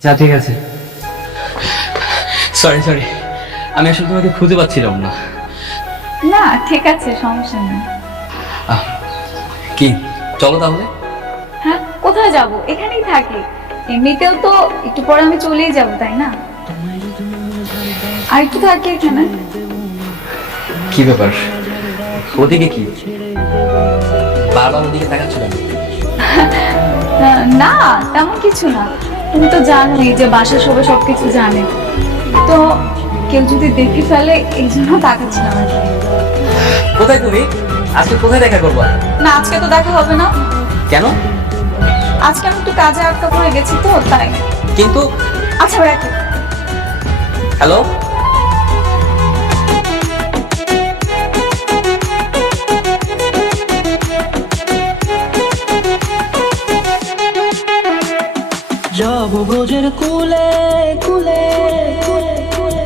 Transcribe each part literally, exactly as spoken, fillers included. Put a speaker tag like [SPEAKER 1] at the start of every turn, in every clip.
[SPEAKER 1] যা ঠিক আছে। সরি সরি, আমি আসলে তোমাকে খুঁজে পাচ্ছিলাম না।
[SPEAKER 2] না ঠিক আছে, সমস্যা নেই।
[SPEAKER 1] আহ, কি চলো তাহলে।
[SPEAKER 2] হ্যাঁ, কোথায় যাব? এখানেই থাকি। এমনিতেও তো একটু পরে আমি চলেই যাব, তাই না? আর একটু থাকি এখানে।
[SPEAKER 1] কি ব্যাপার, ওদিকে কি বারবার ওদিকে তাকাচ্ছিল?
[SPEAKER 2] না তেমন কিছু না, তুমি তো জানোই যে বাসার সবাই সবকিছু জানে, তো কেউ যদি দেখে ফেলে এই জন্য তাকাচ্ছিলাম আর কি।
[SPEAKER 1] কোথায় তুমি? আজকে কোথায় দেখা করবা?
[SPEAKER 2] না আজকে তো দেখা হবে না।
[SPEAKER 1] কেন?
[SPEAKER 2] আজকে আমি একটু কাজে আটকা পড়ে গেছি তো তাই।
[SPEAKER 1] কিন্তু
[SPEAKER 2] আচ্ছা রাখি।
[SPEAKER 1] হ্যালো,
[SPEAKER 3] যাব ব্রজের কুলে কুলে কুলে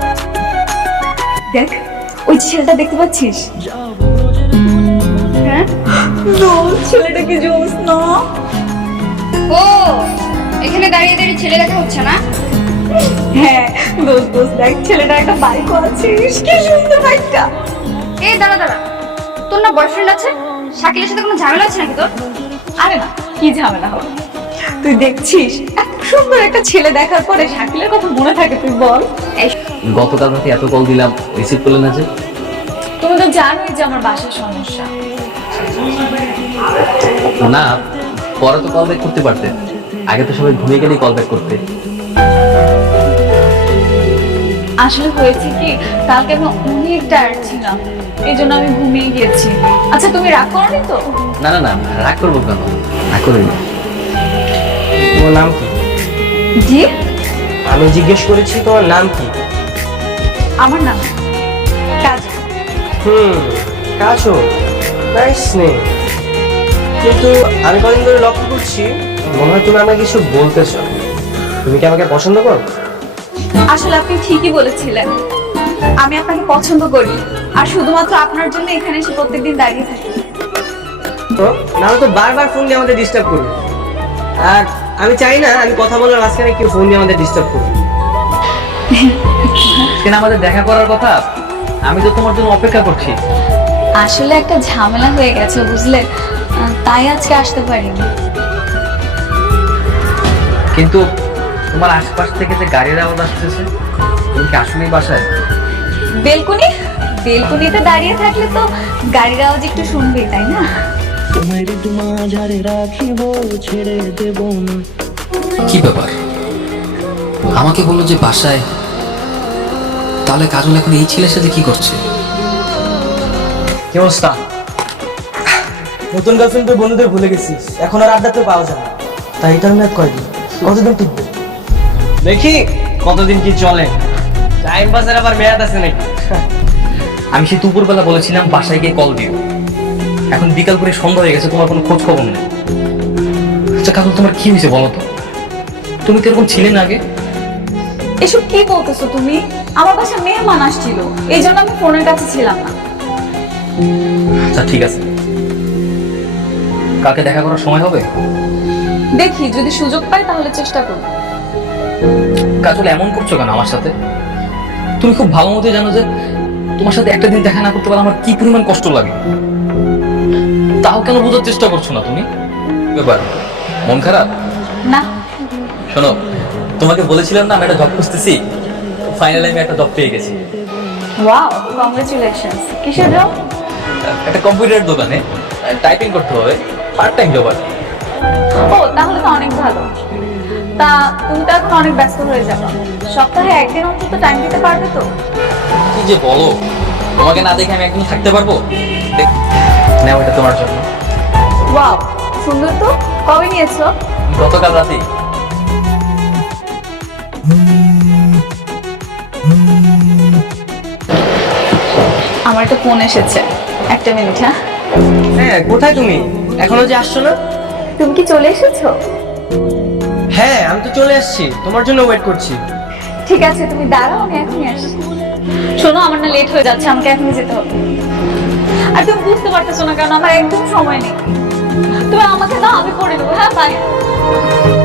[SPEAKER 2] দেখ ওই ছেলেটা দেখতে পাচ্ছিস? হ্যাঁ ছেলেটা কি জোস না?
[SPEAKER 4] ও এখানে দাঁড়িয়ে দাঁড়িয়ে ছেলে দেখা হচ্ছে না?
[SPEAKER 2] হ্যাঁ দোস্ত দোস্ত দেখ ছেলেটা একটা বাইকও আছে, কি সুন্দর বাইকটা।
[SPEAKER 4] এই দাঁড়া দাঁড়া, তোর না বয়ফ্রেন্ড আছে? শাকিলের সাথে কোনো ঝামেলা আছে নাকি তোর?
[SPEAKER 2] আরে না, কি ঝামেলা হবে? তুই দেখছিস এত সুন্দর একটা ছেলে দেখার পরে শাকিলের কথা মনে থাকে? তুই বল।
[SPEAKER 4] এই
[SPEAKER 1] গতকাল রাতে এত কল দিলাম, রিসিভ করলেন না যে?
[SPEAKER 2] তুমি তো জানোই যে আমার বাসার সমস্যা।
[SPEAKER 1] না, পরে তো কল ব্যাক করতে পারতেন। আগে তো সবাই ঘুমিয়ে গেলেই কল ব্যাক করতে।
[SPEAKER 2] আসলে হয়েছে কি, কালকে আমি অনেক টায়ার্ড ছিলাম, এই জন্য আমি ঘুমিয়ে গিয়েছি। আচ্ছা তুমি রাগ করনি তো?
[SPEAKER 1] না না না, রাগ করবো কেন, রাগ করিনি।
[SPEAKER 5] তোমার নাম কি?
[SPEAKER 2] জি
[SPEAKER 5] আমি জিজ্ঞেস করেছি তোমার নাম কি?
[SPEAKER 2] আমার নাম কাজল।
[SPEAKER 5] হুম, কাজল, নাইস নেম। কিন্তু আমি কদিন ধরে লক্ষ্য করছি মনে হয় তুমি আমাকে কিছু বলতে চাও। তুমি কি আমাকে পছন্দ করো?
[SPEAKER 2] আসলে আপনি ঠিকই বলেছিলেন, আমি আপনাকে পছন্দ করি, আর শুধুমাত্র আপনার জন্য এখানে এসে প্রত্যেকদিন দাঁড়িয়ে থাকি।
[SPEAKER 5] তো নাহলে তো বারবার ফোন দিয়ে আমাদের ডিস্টার্ব করবে, আর আমি চাই না আমি কথা বলার মাঝখানে কেউ ফোন দিয়ে আমাদের ডিস্টার্ব করবে।
[SPEAKER 1] কেন আমাদের দেখা করার কথা, আমি তো তোমার জন্য অপেক্ষা করছি।
[SPEAKER 2] আসলে একটা ঝামেলা হয়ে গেছে বুঝলে, আহ, তাই আজকে আসতে পারিনি।
[SPEAKER 1] কিন্তু তোমার আশপাশ থেকে যে গাড়ির আওয়াজ আসতেছে, তুমি কি আসলেই বাসায়?
[SPEAKER 2] বেলকুনি বেলকুনিতে দাঁড়িয়ে থাকলে তো গাড়ির আওয়াজ একটু শুনবেই, তাই না?
[SPEAKER 3] তোমায় মাঝারে রাখিব ছেড়ে দেব না।
[SPEAKER 6] কি ব্যাপার, আমাকে বললো যে বাসায়, তাহলে কাজল এখন এই ছেলের সাথে কি করছে?
[SPEAKER 5] কি অবস্থা? নতুন গার্লফ্রেন্ড তুই বন্ধুদের ভুলে গেছিস, এখন আর আড্ডাতে পাওয়া যায় না। তাই এটার মেয়াদ কয়দিন, কতদিন টিকবে দেখি, কতদিন কি চলে। টাইম পাসের আবার মেয়াদ আছে নাকি?
[SPEAKER 1] আমি সেই দুপুরবেলা বলেছিলাম বাসায় গিয়ে কল দিও, এখন বিকাল করে সন্ধ্যা হয়ে গেছে, তোমার কোনো খোঁজ খবর নেই। আচ্ছা কাজল, তোমার কি হয়েছে বলো তো? তুমি তো এরকম ছিলে না আগে।
[SPEAKER 2] এসব কি বলতেছো তুমি? আমার বাসায় মেহমান আসছিল, এই জন্য আমি ফোনের কাছে ছিলাম না।
[SPEAKER 1] আচ্ছা ঠিক আছে, কালকে দেখা করার সময় হবে?
[SPEAKER 2] দেখি যদি সুযোগ পাই তাহলে চেষ্টা করব।
[SPEAKER 1] কাজল এমন করছো কেন আমার সাথে? তুমি খুব ভালো মতো জানো যে তোমার সাথে একটা দিন দেখা না করতে পারলে আমার কি পরিমাণ কষ্ট লাগে। তাও কেন বোঝার চেষ্টা করছো না তুমি? ব্যাপার মন খারাপ?
[SPEAKER 2] না
[SPEAKER 1] শোনো, তোমাকে বলেছিলাম না আমি একটা জব খুঁজতেছি, ফাইনালি আমি একটা জব পেয়ে গেছি।
[SPEAKER 2] Wow, congratulations. কিসের জব?
[SPEAKER 1] একটা কম্পিউটার দোকানে টাইপিং করতে হবে, পার্ট টাইম জব আর কি।
[SPEAKER 2] ও তাহলে তো অনেক ভালো। তা তুমি তো এখন অনেক ব্যস্ত হয়ে যাবে, সপ্তাহে একদিন অন্তত টাইম দিতে পারবে তো?
[SPEAKER 1] কি যে বলো, তোমাকে না দেখে আমি একদিন থাকতে পারবো? দেখ, নাও এটা তোমার জন্য।
[SPEAKER 2] ওয়াও সুন্দর তো, কবে নিয়েছো?
[SPEAKER 1] গতকাল রাতেই।
[SPEAKER 2] আমার একটা ফোন এসেছে, একটা মিনিট। হ্যাঁ
[SPEAKER 5] হ্যাঁ, কোথায় তুমি? এখনো যে আসছো না?
[SPEAKER 2] তুমি কি চলে এসেছো?
[SPEAKER 5] হ্যাঁ, আমি তো চলে আসছি, তোমার জন্য ওয়েট করছি।
[SPEAKER 2] ঠিক আছে তুমি দাঁড়াও, আমি এখনই আসছি। শোনো আমার না লেট হয়ে যাচ্ছে, আমাকে এখনই যেতে হবে। আর তুমি বুঝতে পারতেছো না কারণ আমার একদম সময় নেই। তুমি আমাকে দাও, আমি করে দেবো। হ্যাঁ বাই।